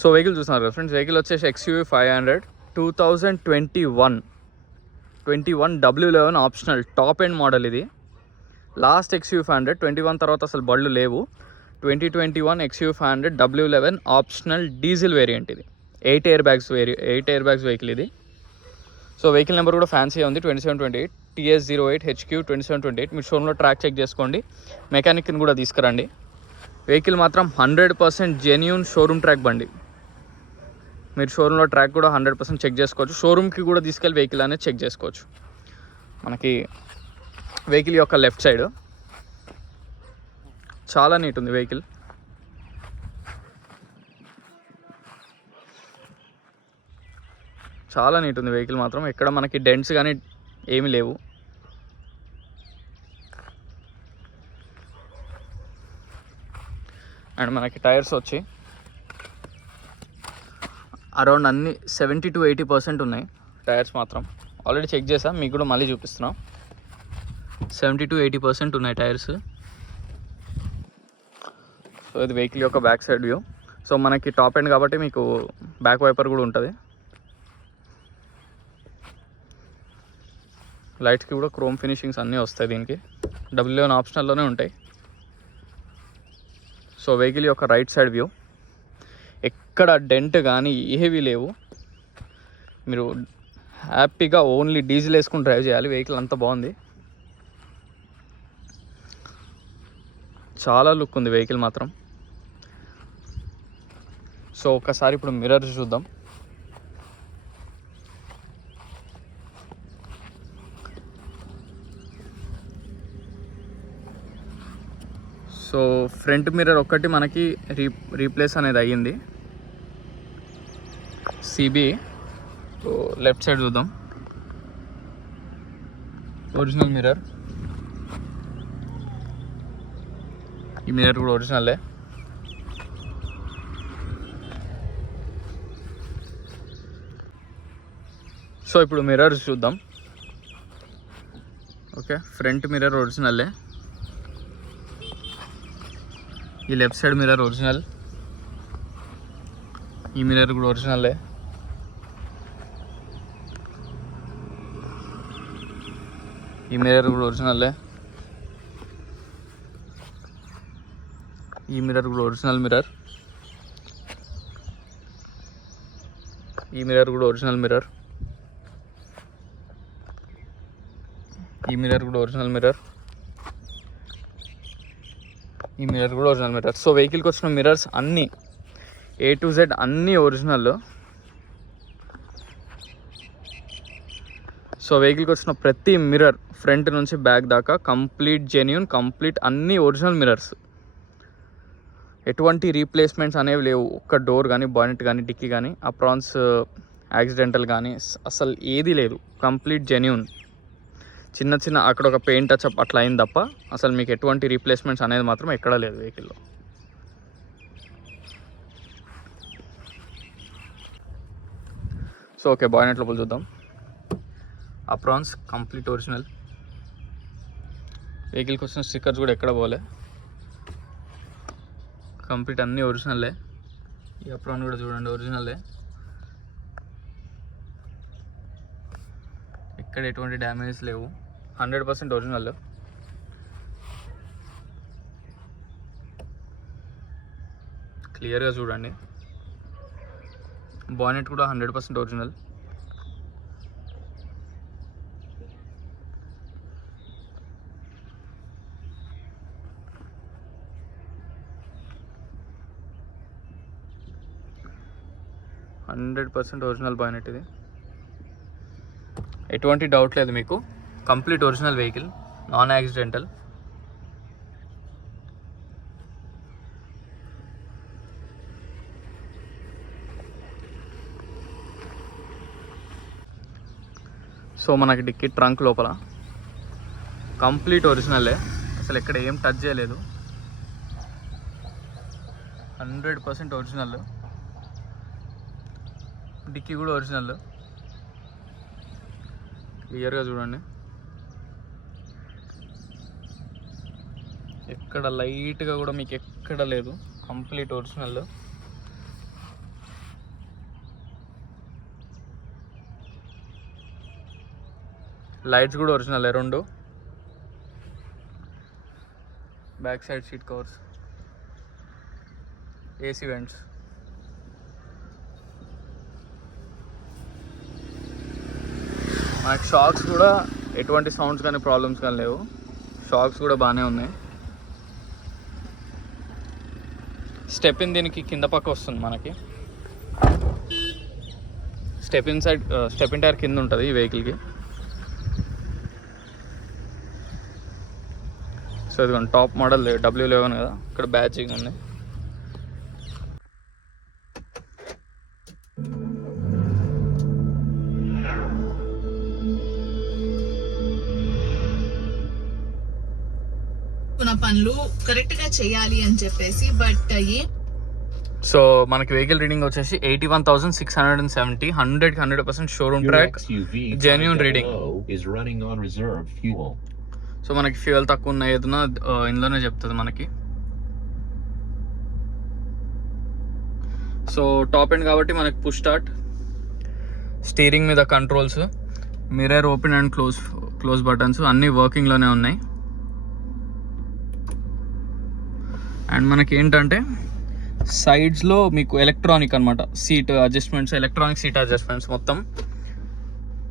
So vehicle చూస్తున్నారు కదా friends, vehicle వచ్చేసి XUV 500 2021 W11 optional top end model. ఇది లాస్ట్ XUV 500, 21 తర్వాత అసలు బళ్ళు లేవు. 2021 XUV 500 W11 optional diesel variant. ఇది 8 ఎయిర్ బ్యాగ్స్ వెహికల్ ఇది. సో వెహికల్ నెంబర్ కూడా ఫ్యాన్సీ ఉంది, 2728 TS08 HQ 2728. మీరు షోరూంలో ట్రాక్ చెక్ చేసుకోండి, మెకానిక్ని కూడా తీసుకురండి. వెహికల్ మాత్రం 100% జెన్యూన్ షోరూమ్ ట్రాక్ బండి. మీరు షోరూంలో ట్రాక్ కూడా 100% చెక్ చేసుకోవచ్చు. షోరూమ్కి కూడా తీసుకెళ్ళి వెహికల్ అనేది చెక్ చేసుకోవచ్చు. మనకి వెహికల్ యొక్క లెఫ్ట్ సైడ్ చాలా నీట్ ఉంది వెహికల్. చాలా నీట్ ఉంది వెహికల్ మాత్రం. ఎక్కడ మనకి డెంట్స్ కానీ ఏమీ లేవు. అండ్ మనకి టైర్స్ వచ్చి అరౌండ్ అన్ని 70 to 80% ఉన్నాయి టైర్స్ మాత్రం. ఆల్రెడీ చెక్ చేసా, మీకు కూడా మళ్ళీ చూపిస్తున్నాం. 70 to 80% ఉన్నాయి టైర్స్. సో ఇది వెహికల్ యొక్క బ్యాక్ సైడ్ వ్యూ. సో మనకి టాప్ ఎండ్ కాబట్టి మీకు బ్యాక్ వైపర్ కూడా ఉంటుంది. లైట్స్కి కూడా క్రోమ్ ఫినిషింగ్స్ అన్నీ వస్తాయి దీనికి. W11 ఆప్షనల్లోనే ఉంటాయి. సో వెహికల్ యొక్క రైట్ సైడ్ వ్యూ, ఎక్కడ డెంట్ కానీ ఏవి లేవు. మీరు హ్యాపీగా ఓన్లీ డీజిల్ వేసుకుని డ్రైవ్ చేయాలి. వెహికల్ అంత బాగుంది, చాలా లుక్ ఉంది వెహికల్ మాత్రం. సో ఒకసారి ఇప్పుడు మిర్రర్స్ చూద్దాం. సో ఫ్రంట్ మిర్రర్ ఒక్కటి మనకి రీప్లేస్ అనేది అయ్యింది, CB. సో లెఫ్ట్ సైడ్ చూద్దాం. ఒరిజినల్ మిర్రర్, ఈ మిర్రర్ కూడా ఒరిజినలే. సో ఇప్పుడు మిర్రర్స్ చూద్దాం. ఓకే, ఫ్రంట్ మిర్రర్ ఒరిజినలే. ఈ లెఫ్ట్ సైడ్ మిర్రర్ ఒరిజినల్, ఈ మిర్రర్ కూడా ఒరిజినలే. ఈ మిర్రర్ కూడా ఒరిజినలే. ఈ మిర్రర్ కూడా ఒరిజినల్ మిర్రర్. ఈ మిర్రర్ కూడా ఒరిజినల్ మిర్రర్. ఈ మిర్రర్ కూడా ఒరిజినల్ మిర్రర్. ఈ మిర్రర్ కూడా ఒరిజినల్ మిర్రర్. సో వెహికల్కి వచ్చిన మిర్రర్స్ అన్నీ A to Z అన్నీ ఒరిజినల్. సో వెహికల్కి వచ్చిన ప్రతి మిర్రర్ ఫ్రంట్ నుంచి బ్యాక్ దాకా కంప్లీట్ జెన్యూన్, కంప్లీట్ అన్నీ ఒరిజినల్ మిర్రర్స్. ఎటువంటి రీప్లేస్మెంట్స్ అనేవి లేవు. ఒక్క డోర్ కానీ, బానెట్ కానీ, డిక్కీ కానీ, అప్రాన్స్ యాక్సిడెంటల్ కానీ అసలు ఏది లేదు. Complete genuine. చిన్న చిన్న అక్కడ ఒక పెయింట్ టచ్అప్ అట్లా అయింది తప్ప అసలు మీకు ఎటువంటి రీప్లేస్మెంట్స్ అనేది మాత్రం ఎక్కడా లేదు వెహికల్లో. సో ఓకే, బానెట్ లోపల చూద్దాం. Aprons complete original. వెహికల్కి వచ్చిన స్టిక్కర్స్ కూడా ఎక్కడ పోలే, కంప్లీట్ అన్నీ ఒరిజినల్లే. ఈ అప్రాన్ కూడా చూడండి ఒరిజినల్లే, ఎక్కడ ఎటువంటి డ్యామేజ్ లేవు. 100% ఒరిజినల్. క్లియర్గా చూడండి. బానెట్ కూడా 100% ఒరిజినల్. Original bonnet. ఇది ఎటువంటి డౌట్ లేదు మీకు. Complete original vehicle, non accidental. So మనకి డిక్కీ ట్రంక్ లోపల కంప్లీట్ ఒరిజినలే, అసలు ఎక్కడ ఏం టచ్ చేయలేదు. 100% ఒరిజినల్. డిక్కీ కూడా ఒరిజినల్. క్లియర్గా చూడండి, ఎక్కడ లైట్గా కూడా మీకు ఎక్కడ లేదు. Complete original. లైట్స్ కూడా ఒరిజినల్ రెండు. Back side seat covers, AC vents. మనకి షాక్స్ కూడా ఎటువంటి సౌండ్స్ కానీ ప్రాబ్లమ్స్ కానీ లేవు. షాక్స్ కూడా బాగానే ఉన్నాయి. స్టెప్ ఇన్ దీనికి కింద పక్క వస్తుంది మనకి. స్టెప్ ఇన్ టైర్ కింద ఉంటుంది ఈ వెహికల్కి. సో ఇదిగోండి టాప్ మోడల్ W11 కదా, ఇక్కడ బ్యాచింగ్ ఉంది. పనులు కరెక్ట్ గా చేయాలి అని చెప్పేసి, బట్ సో మనకి వెహికల్ రీడింగ్ వచ్చేసి 81,670, 100% showroom track, genuine reading. So మనకి ఫ్యూయల్ తక్కువ ఉన్న ఏదైనా ఇందులోనే చెప్తుంది మనకి. సో టాప్ ఎండ్ కాబట్టి మనకి పుష్ స్టార్ట్, స్టీరింగ్ మీద controls, mirror open and close buttons అన్నీ వర్కింగ్లోనే ఉన్నాయి. అండ్ మనకి ఏంటంటే సైడ్స్లో మీకు ఎలక్ట్రానిక్ అనమాట seat adjustments, electronic seat adjustments మొత్తం.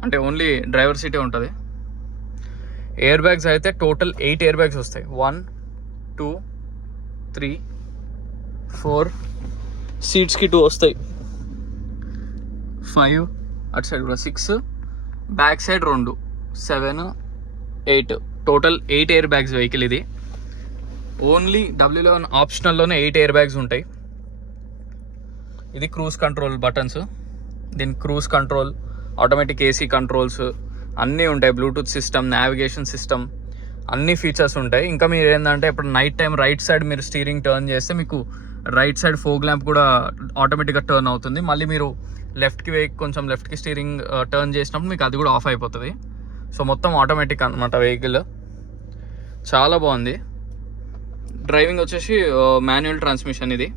అంటే ఓన్లీ డ్రైవర్ సీటే ఉంటుంది. ఎయిర్ బ్యాగ్స్ అయితే టోటల్ 8 ఎయిర్ బ్యాగ్స్ వస్తాయి. 1 2 3 4, సీట్స్కి 2 వస్తాయి. 5 అటు సైడ్ కూడా 6, back side 2, 7 8, total 8 air bags vehicle ఇది. ఓన్లీ W11 ఆప్షనల్లోనే 8 ఎయిర్ బ్యాగ్స్ ఉంటాయి. ఇది క్రూజ్ కంట్రోల్ బటన్స్, దీని cruise control, automatic AC controls అన్నీ ఉంటాయి. బ్లూటూత్ సిస్టమ్, నావిగేషన్ సిస్టమ్ అన్ని ఫీచర్స్ ఉంటాయి. ఇంకా మీరు ఏంటంటే ఇప్పుడు నైట్ టైం రైట్ సైడ్ మీరు స్టీరింగ్ టర్న్ చేస్తే మీకు రైట్ సైడ్ ఫోగ్ ల్యాంప్ కూడా ఆటోమేటిక్గా టర్న్ అవుతుంది. మళ్ళీ మీరు కొంచెం లెఫ్ట్కి స్టీరింగ్ టర్న్ చేసినప్పుడు మీకు అది కూడా ఆఫ్ అయిపోతుంది. సో మొత్తం ఆటోమేటిక్ అనమాట వెహికల్. చాలా బాగుంది. డ్రైవింగ్ వచ్చేసి మాన్యువల్ ట్రాన్స్మిషన్, ఇది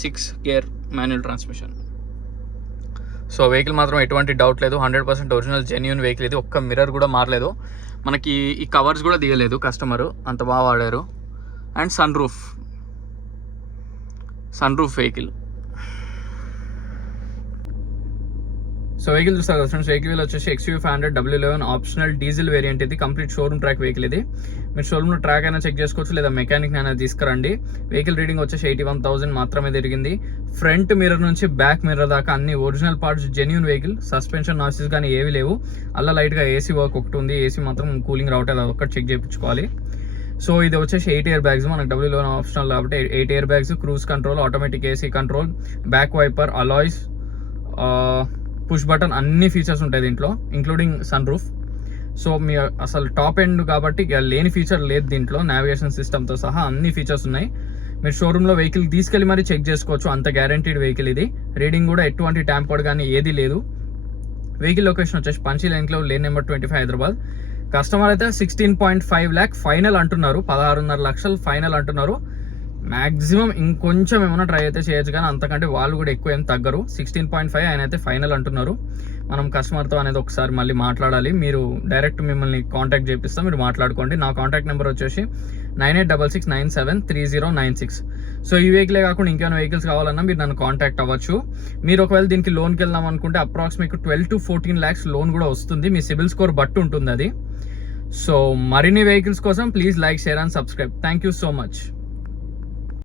6 gear manual transmission. So vehicle మాత్రం ఎటువంటి డౌట్ లేదు, 100% ఒరిజినల్ జెన్యూన్ వెహికల్ ఇది. ఒక్క మిర్రర్ కూడా మారలేదు మనకి. ఈ కవర్స్ కూడా తీయలేదు కస్టమరు, అంత బాగా వాడారు. And sunroof vehicle. So vehicle చూస్తారు కదా ఫ్రెండ్స్, వెహికల్ వచ్చేసి XUV500 W11 optional diesel variant. ఇది కంప్లీట్ షోరూమ్ ట్రాక్ వెహికల్. ఇది మీరు షోరూమ్లో ట్రాక్ అయినా చెక్ చేసుకోవచ్చు, లేదా మెకానిక్ అయినా తీసుకురండి. వెహికల్ రీడింగ్ వచ్చేసి 81,000 మాత్రమే తిరిగింది. ఫ్రంట్ మిర్రర్ నుంచి బ్యాక్ మిర్రర్ దాకా అన్ని original parts, genuine vehicle. Suspension noises కానీ ఏవి లేవు. అలా లైట్గా ఏసీ వర్క్ ఒకటి ఉంది, ఏసీ మాత్రం కూలింగ్ రావట్లేదు, అది ఒక్కటి చెక్ చేయించుకోవాలి. సో ఇది వచ్చేసి 8 ఎయిర్ బ్యాగ్స్, మనకు W11 ఆప్షనల్ కాబట్టి 8 airbags, cruise control, automatic AC control, back wiper, alloys, push button అన్ని ఫీచర్స్ ఉంటాయి దీంట్లో, ఇంక్లూడింగ్ సన్ రూఫ్. సో మీ అసలు టాప్ ఎండ్ కాబట్టి లేని ఫీచర్ లేదు దీంట్లో. నావిగేషన్ సిస్టమ్తో సహా అన్ని ఫీచర్స్ ఉన్నాయి. మీరు షోరూంలో వెహికల్ తీసుకెళ్ళి మరీ చెక్ చేసుకోవచ్చు, అంత గ్యారంటీడ్ వెహికల్ ఇది. రీడింగ్ కూడా ఎటువంటి ట్యాంపర్డ్ కానీ ఏది లేదు. వెహికల్ లొకేషన్ వచ్చేసి Panchsheel enclave, lane number 25, Hyderabad. Customer అయితే 16.5 lakh ఫైనల్ అంటున్నారు, 16.5 లక్షలు ఫైనల్ అంటున్నారు. మ్యాక్సిమం ఇంకొంచెం ఏమైనా ట్రై అయితే చేయొచ్చు, కానీ అంతకంటే వాళ్ళు కూడా ఎక్కువ ఏం తగ్గరు. 16.5 ఆయన అయితే ఫైనల్ అంటున్నారు. మనం కస్టమర్తో అనేది ఒకసారి మళ్ళీ మాట్లాడాలి. మీరు డైరెక్ట్ మిమ్మల్ని కాంటాక్ట్ చేపిస్తాం, మీరు మాట్లాడుకోండి. నా కాంటాక్ట్ నెంబర్ వచ్చేసి 9866973096. సో ఈ వెహికలే కాకుండా ఇంకేమైనా వెహికల్స్ కావాలన్నా మీరు నన్ను కాంటాక్ట్ అవ్వచ్చు. మీరు ఒకవేళ దీనికి లోన్కి వెళ్దాం అనుకుంటే అప్రాక్సిమేట్ 12 to 14 lakhs లోన్ కూడా వస్తుంది. మీ సిబిల్ స్కోర్ బట్టి ఉంటుంది అది. సో మరిన్ని వెహికల్స్ కోసం please like, share and subscribe. Thank you so much.